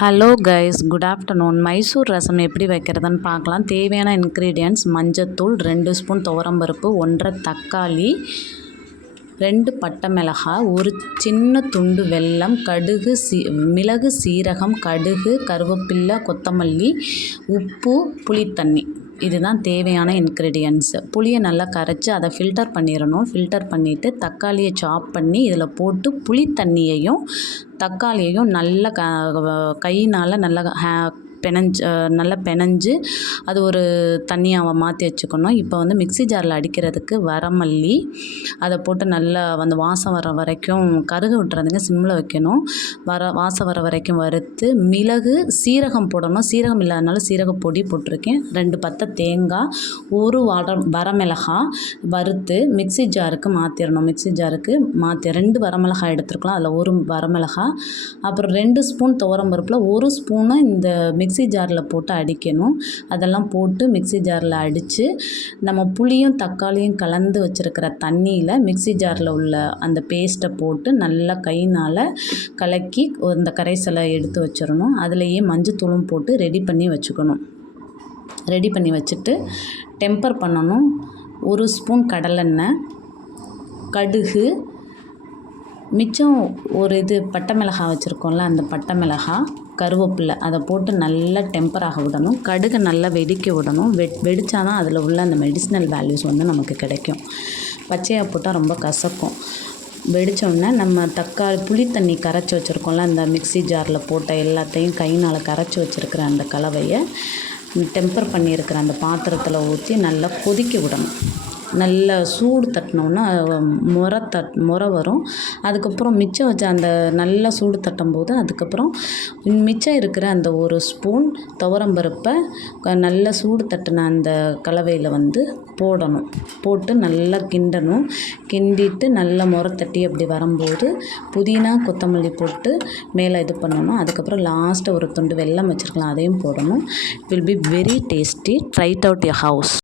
Hello guys good afternoon Mysore rasam எப்படி வைக்கிறதுன்னு பார்க்கலாம். தேவையான இன்க்ரீடியன்ட்ஸ் மஞ்சத்தூள் ரெண்டு ஸ்பூன் துவரம்பருப்பு ஒன்றரை தக்காளி ரெண்டு பட்டை மிளகாய் ஒரு சின்ன துண்டு வெல்லம் கடுகு சீ மிளகு சீரகம் கடுகு கருவேப்பில்லை கொத்தமல்லி உப்பு புளித்தண்ணி. இதுதான் தேவையான இன்க்ரீடியன்ட்ஸு புளியை நல்லா கரைச்சி அதை ஃபில்டர் பண்ணிடணும். ஃபில்டர் பண்ணிவிட்டு தக்காளியை சாப் பண்ணி இதில் போட்டு புளி தண்ணியையும் தக்காளியையும் நல்லா க கையினால் நல்லா ஹே பிணைஞ்சு நல்லா பிணைஞ்சு அது ஒரு தண்ணியாக மாற்றி வச்சுக்கணும். இப்போ வந்து மிக்ஸி ஜாரில் அடிக்கிறதுக்கு வரமல்லி அதை போட்டு நல்லா அந்த வாசம் வர வரைக்கும் கருக விட்டுறதுங்க சிம்மில் வைக்கணும். வர வாசம் வர வரைக்கும் வறுத்து மிளகு சீரகம் போடணும். சீரகம் இல்லாதனால சீரக பொடி போட்டிருக்கேன். ரெண்டு பத்தை தேங்காய் ஒரு வர வரமிளகாய் வறுத்து மிக்ஸி ஜாருக்கு மாற்றிடணும் மிக்ஸி ஜாருக்கு மாற்றி ரெண்டு வரமிளகாய் எடுத்துருக்கலாம். அதில் ஒரு வரமிளகாய் அப்புறம் ரெண்டு ஸ்பூன் துவரம் பருப்பில் ஒரு ஸ்பூனு இந்த மிக்ஸ் ஜாரில் போட்டு அடிக்கணும். அதெல்லாம் போட்டு மிக்ஸி ஜாரில் அடித்து நம்ம புளியும் தக்காளியும் கலந்து வச்சுருக்கிற தண்ணியில் மிக்ஸி ஜாரில் உள்ள அந்த பேஸ்ட்டை போட்டு நல்லா கையினால் கலக்கி அந்த கரைசலை எடுத்து வச்சிடணும். அதுலேயே மஞ்சத்தூளும் போட்டு ரெடி பண்ணி வச்சுக்கணும். ரெடி பண்ணி வச்சுட்டு டெம்பர் பண்ணணும். ஒரு ஸ்பூன் கடலெண்ணெய் கடுகு மிச்சம் ஒரு இது பட்டை மிளகாய் வச்சுருக்கோம்ல அந்த பட்டை மிளகாய். கருவேப்பில்லை அதை போட்டு நல்லா டெம்பர் ஆக விடணும். கடுகு நல்லா வெடிக்க விடணும். வெ வெடித்தா தான் அதில் உள்ள அந்த மெடிசினல் வேல்யூஸ் வந்து நமக்கு கிடைக்கும். பச்சையாக போட்டால் ரொம்ப கசக்கும். வெடித்தோடனே நம்ம தக்காளி புளி தண்ணி கரைச்சி வச்சுருக்கோம்ல அந்த மிக்ஸி ஜாரில் போட்ட எல்லாத்தையும் கையினால் கரைச்சி வச்சுருக்கிற அந்த கலவையை டெம்பர் பண்ணியிருக்கிற அந்த பாத்திரத்தில் ஊற்றி நல்லா கொதிக்க விடணும். நல்ல சூடு தட்டினோன்னா முறை தட் முறை வரும். அதுக்கப்புறம் மிச்சம் வச்ச அந்த நல்லா சூடு தட்டும்போது அதுக்கப்புறம் மிச்சம் இருக்கிற அந்த ஒரு ஸ்பூன் துவரம்பருப்பை நல்லா சூடு தட்டின அந்த கலவையில் வந்து போடணும். போட்டு நல்லா கிண்டணும். கிண்டிட்டு நல்லா முறை தட்டி அப்படி வரும்போது புதினா கொத்தமல்லி போட்டு மேலே இது பண்ணணும். அதுக்கப்புறம் லாஸ்ட்டாக ஒரு துண்டு வெல்லம் வச்சுருக்கலாம். அதையும் போடணும். Will be very tasty tried out your house